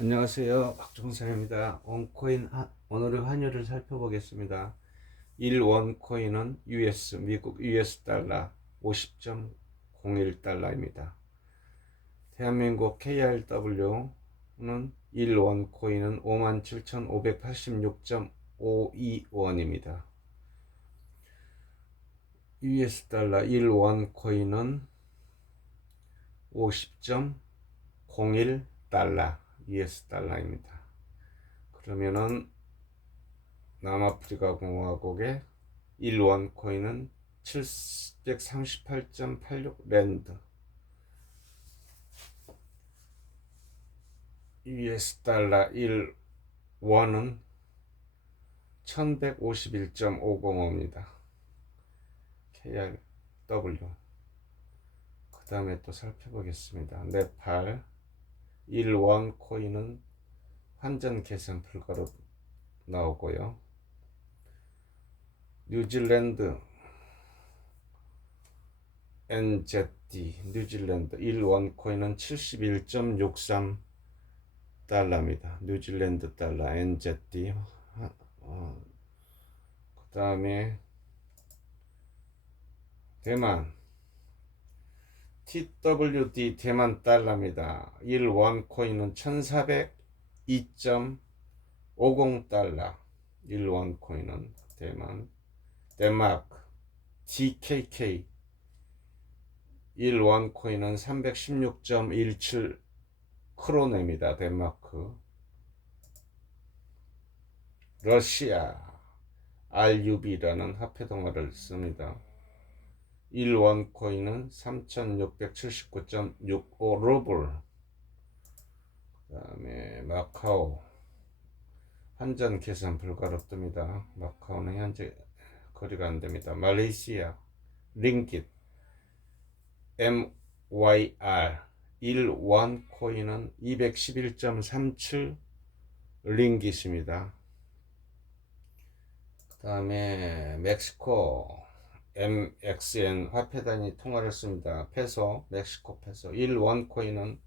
안녕하세요. 박종사입니다. 원코인 하- 오늘의 환율을 살펴보겠습니다. 1원코인은 US 미국 US 달러 50.01달러입니다. 대한민국 KRW는 1원코인은 57,586.52원입니다. US 달러 1원코인은 50.01달러 US 달러입니다. 그러면은 남아프리카 공화국의 1원 코인은 738.86 랜드 US 달러 1원은 1151.505입니다. KRW 그 다음에 또 살펴보겠습니다. 네팔 1원 코인은 환전 계산 불가로 나오고요. 뉴질랜드 NZD 뉴질랜드 1원 코인은 71.63 달러입니다. 뉴질랜드 달러 NZD 어, 그 다음에 대만 TWD 대만 달러입니다. 1원 코인은 1402.50 달러. 1원 코인은 대만 덴마크 DKK 1원 코인은 316.17 크로네입니다. 덴마크 러시아 RUB라는 화폐 동화를 씁니다. 1원 코인은 3679.65 루블. 그 다음에 마카오. 환전 계산 불가로 뜹니다. 마카오는 현재 거리가 안됩니다. 말레이시아. 링깃. MYR 1원 코인은 211.37 링깃입니다. 그 다음에 멕시코 MXN 화폐 단위 통화를 씁니다. 페소, 멕시코 페소. 1원 코인은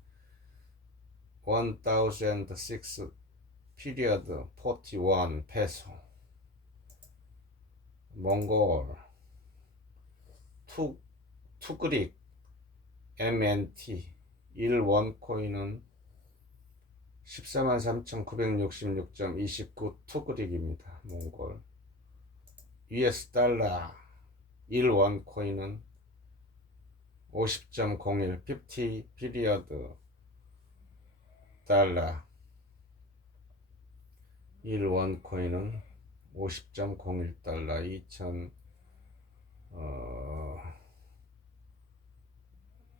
1006 피리어드 41 페소. 몽골 투 투그릭 MNT 1원 코인은 143,966.29 투그릭입니다. 몽골 US 달러 1원 코인은 50.01 50 피리어드 달러. 1원 코인은 50.01 달러 2000 어,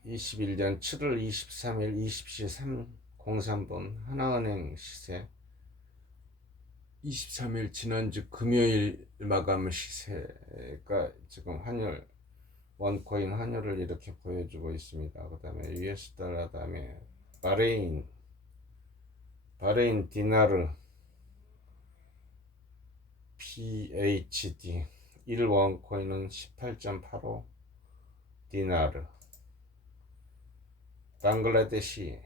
21년 7월 23일 20시 303분 하나은행 시세 23일 지난주 금요일 마감 시세가 지금 환율 원코인 환율을 이렇게 보여주고 있습니다. 그 다음에 US 달러 다음에 바레인 바레인 디나르 PHD 1 원 코인은 18.85 디나르 방글라데시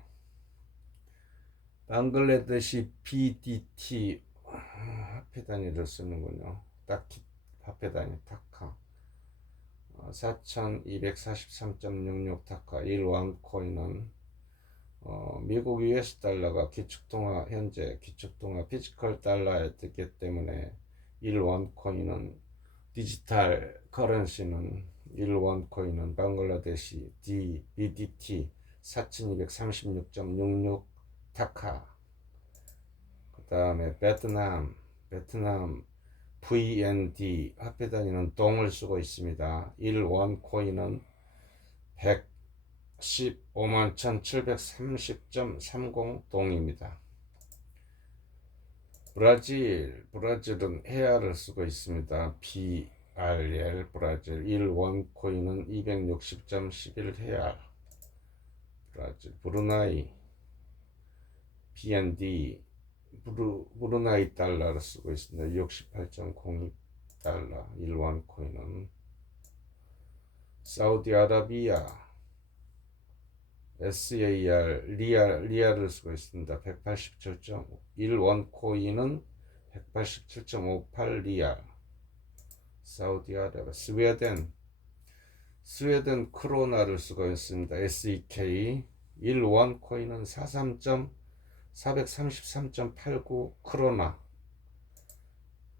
방글라데시 BDT 화폐 단위를 쓰는군요. 딱히 화폐 단위 타카 4243.66 타카 1원 코인은 어, 미국 US 달러가 기축통화 현재 기축통화 피지컬 달러에 뜨기 때문에 1원 코인은 디지털 커런시는 1원 코인은 방글라데시 D, BDT 4236.66 타카 그 다음에 베트남 베트남 VND 화폐 단위는 동을 쓰고 있습니다. 1원 코인은 115만 1730.30 동입니다. 브라질 브라질은 헤아를 쓰고 있습니다. BRL 브라질 1원 코인은 260.11 헤아 브라질 브루나이 BND 브루, 브루나이 달러를 쓰고 있습니다. 68.02 달러 1원 코인은 사우디아라비아 SAR 리알 리알을 쓰고 있습니다. 187.1 원 코인은 187.58 리알. 사우디아라비아 스웨덴 스웨덴 크로나를 쓰고 있습니다. SEK 1 원 코인은 43. 433.89 크로나.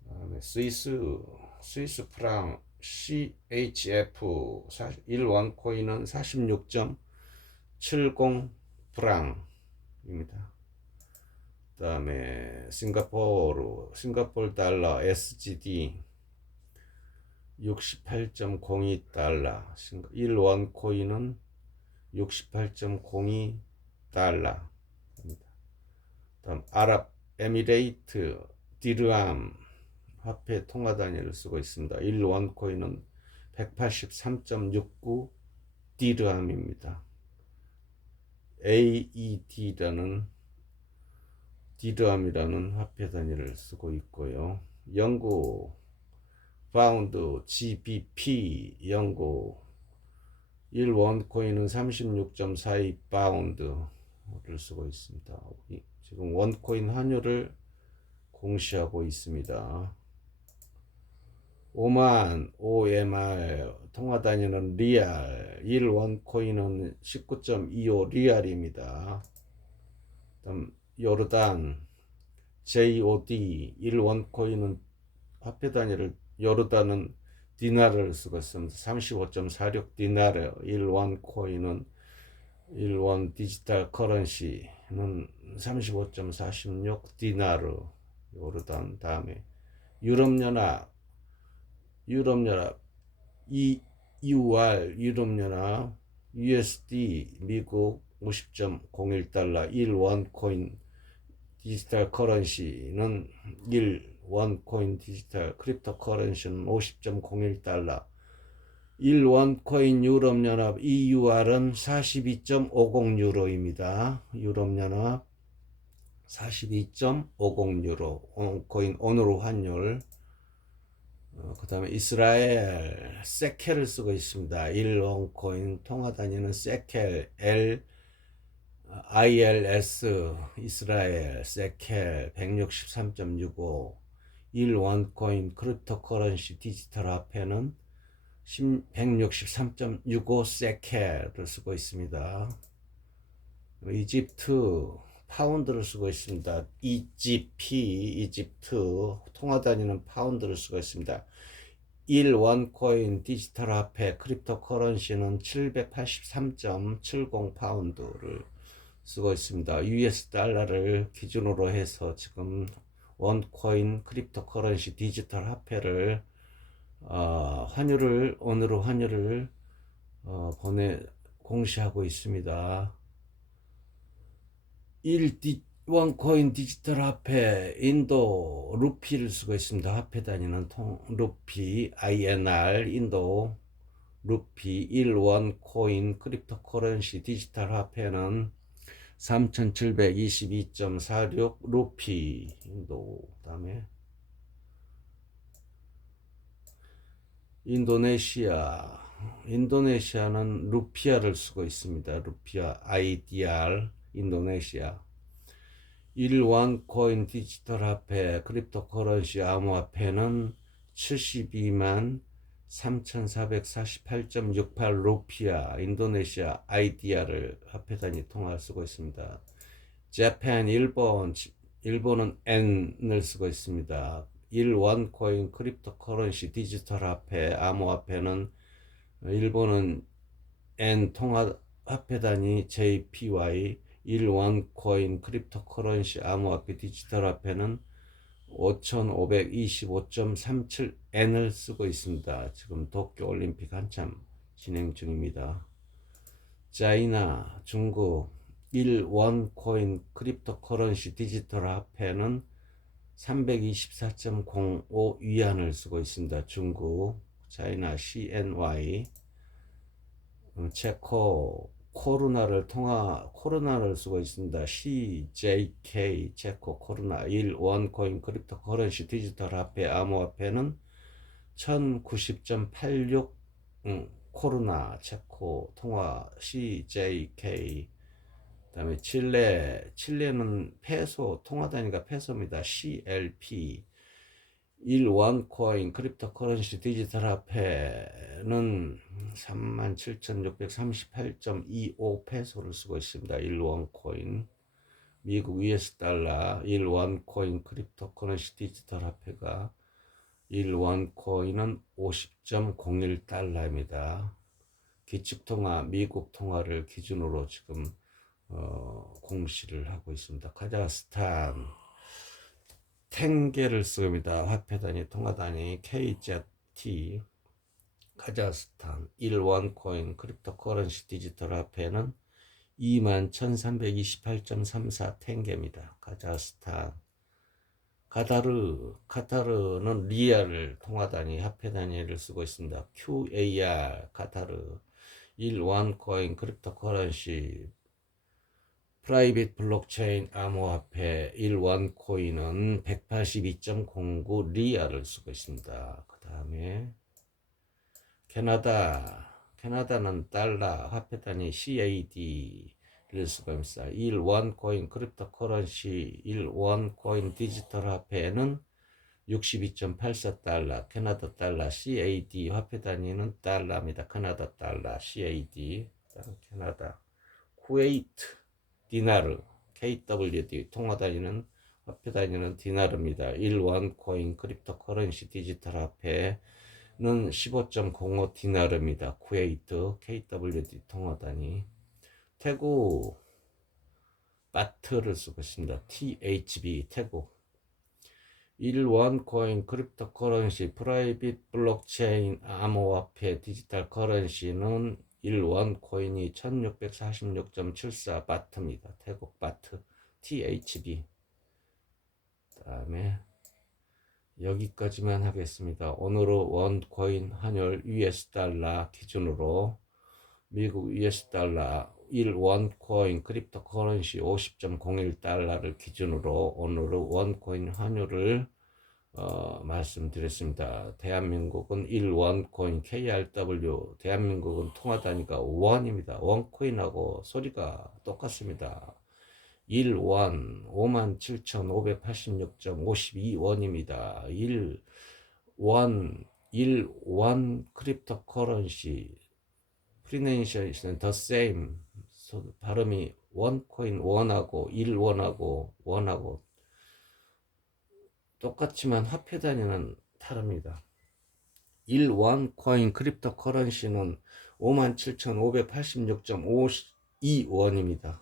그다음에 스위스 스위스 프랑 CHF 1 원 코인은 46.70 프랑입니다. 그다음에 싱가포르 싱가포르 달러 SGD 68.02 달러 1 원 코인은 68.02 달러입니 다. 다음 아랍 에미레이트 디르암 화폐 통화 단위를 쓰고 있습니다. 1 원 코인은 183.69 디르암입니다. AED라는 디르암이라는 화폐 단위를 쓰고 있고요. 영국 파운드 GBP 영국 1 원 코인은 36.42 파운드를 쓰고 있습니다. 지금 원코인 환율을 공시하고 있습니다. 오만 OMR 통화 단위는 리알 1 원코인은 19.25 리알입니다. 다음 요르단 JOD 1 원코인은 화폐 단위를 요르단은 디나를 쓰고 있습니다. 35.46 디나르 1 원코인은 1원 디지털 커런시 는 35.46 디나르 요르단 다음에 유럽연합 유럽연합 EUR 유럽연합 USD 미국 50.01달러 1원 코인 디지털 커런시는 1원 코인 디지털 크립토 커런시는 50.01달러 1 원 코인 유럽연합 EUR은 42.50 유로입니다. 유럽연합 42.50 유로 코인 오늘로 환율 어, 그 다음에 이스라엘 세켈을 쓰고 있습니다. 1 원 코인 통화 단위는 세켈 L ILS 이스라엘 세켈 163.65 1 원 코인 크립토 커런시 디지털 화폐는 163.65 세켈을 쓰고 있습니다. 이집트 파운드를 쓰고 있습니다. EGP 이집트 통화 단위는 파운드를 쓰고 있습니다. 1 원코인 디지털 화폐 크립토 커런시는 783.70 파운드를 쓰고 있습니다. US 달러를 기준으로 해서 지금 원코인 크립토 커런시 디지털 화폐를 어, 환율을 오늘의 환율을 어, 보내 공시하고 있습니다. 1 디, 원코인 디지털 화폐 인도 루피를 쓰고 있습니다. 화폐 단위는 통 루피 INR 인도 루피 1 원 코인 크립토 커런시 디지털 화폐는 3722.46 루피 인도 그다음에 인도네시아 인도네시아는 루피아를 쓰고 있습니다. 루피아 IDR 인도네시아 1원 코인 디지털 화폐 크립토 커런시 암호화폐는 72만 3,448.68 루피아 인도네시아 IDR을 화폐 단위 통화를 쓰고 있습니다. 재팬 일본 일본은 N을 쓰고 있습니다. 1원 코인 크립토 커런시 디지털 화폐 암호화폐는 일본은 N 통화 화폐 단위 JPY 1원 코인 크립토 커런시 암호화폐 디지털 화폐는 5525.37N을 쓰고 있습니다. 지금 도쿄 올림픽 한참 진행 중입니다. 차이나 중국 1원 코인 크립토 커런시 디지털 화폐는 324.05 위안을 쓰고 있습니다. 중국, 차이나 CNY, 음, 체코, 코로나를 통화 코로나를 쓰고 있습니다. CJK 체코 코로나 1 원코인 크립토 커런시 디지털 화폐 암호화폐는 1090.86 음, 코로나 체코 통화 CJK 그 다음에 칠레 칠레는 페소 통화 단위가 페소입니다. CLP 1원 코인 크립토 커런시 디지털 화폐는 37,638.25 페소를 쓰고 있습니다. 1원 코인 미국 US 달러 1원 코인 크립토 커런시 디지털 화폐가 1원 코인은 50.01 달러입니다. 기축통화 미국 통화를 기준으로 지금 어, 공시를 하고 있습니다. 카자흐스탄 탱게를 쓰입니다. 화폐 단위 통화 단위 KZT 카자흐스탄 1원 코인 크립토 커런시 디지털 화폐는 21,328.34 탱게입니다. 카자흐스탄 카타르 카타르는 리알을 통화 단위 화폐 단위를 쓰고 있습니다. QAR 카타르 1원 코인 크립토 커런시 프라이빗 블록체인 암호화폐 1원 코인은 182.09 리알을 쓰고 있습니다. 그 다음에 캐나다 캐나다는 달러 화폐 단위 CAD를 쓰고 있습니다. 1원 코인 크립토 커런시 1원 코인 디지털 화폐는 62.84달러 캐나다 달러 CAD 화폐 단위는 달러입니다. 캐나다 달러 CAD 캐나다 쿠웨이트 디나르 KWD 통화 단위는 화폐 단위는 디나르입니다. 1원 코인 크립토 커런시 디지털 화폐는 15.05 디나르입니다. 쿠웨이트 KWD 통화 단위 태국 바트를 쓰고 있습니다. THB 태국 1원 코인 크립토 커런시 프라이빗 블록체인 암호화폐 디지털 커런시는 1원 코인이 1646.74 바트입니다. 태국 바트 THB 다음에 여기까지만 하겠습니다. 오늘은 원 코인 환율 US 달러 기준으로 미국 US 달러 1원 코인 크립토 커런시 50.01 달러를 기준으로 오늘은 원 코인 환율을 어, 말씀드렸습니다. 대한민국은 1원 코인 KRW 대한민국은 단위가 원입니다. 원 코인하고 소리가 똑같습니다. 1원 57,586.52원입니다. 1원 1원 크립토 커런시 프리네이션은 the same 소- 발음이 원 코인 원하고 1원하고 원하고 똑같지만 화폐 단위는 다릅니다. 1원 코인 크립토 커런시는 57,586.52원입니다.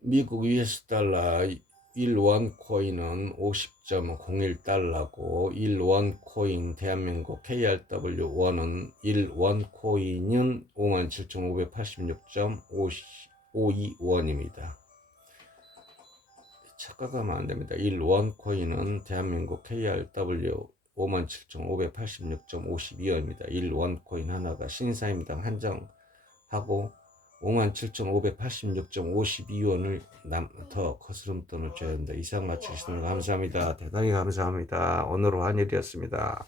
미국 US 달러 1원 코인은 50.01 달러고 1원 코인 대한민국 KRW 원은 1원 코인은 57,586.52원입니다. 착각하면 안 됩니다. 1원 코인은 대한민국 KRW 57,586.52원입니다. 1 원 코인 하나가 신사임당 한정하고 57,586.52원을 더 거스름돈을 줘야 합니다. 이상 마치겠습니다. 감사합니다. 대단히 감사합니다. 오늘 환일이었습니다.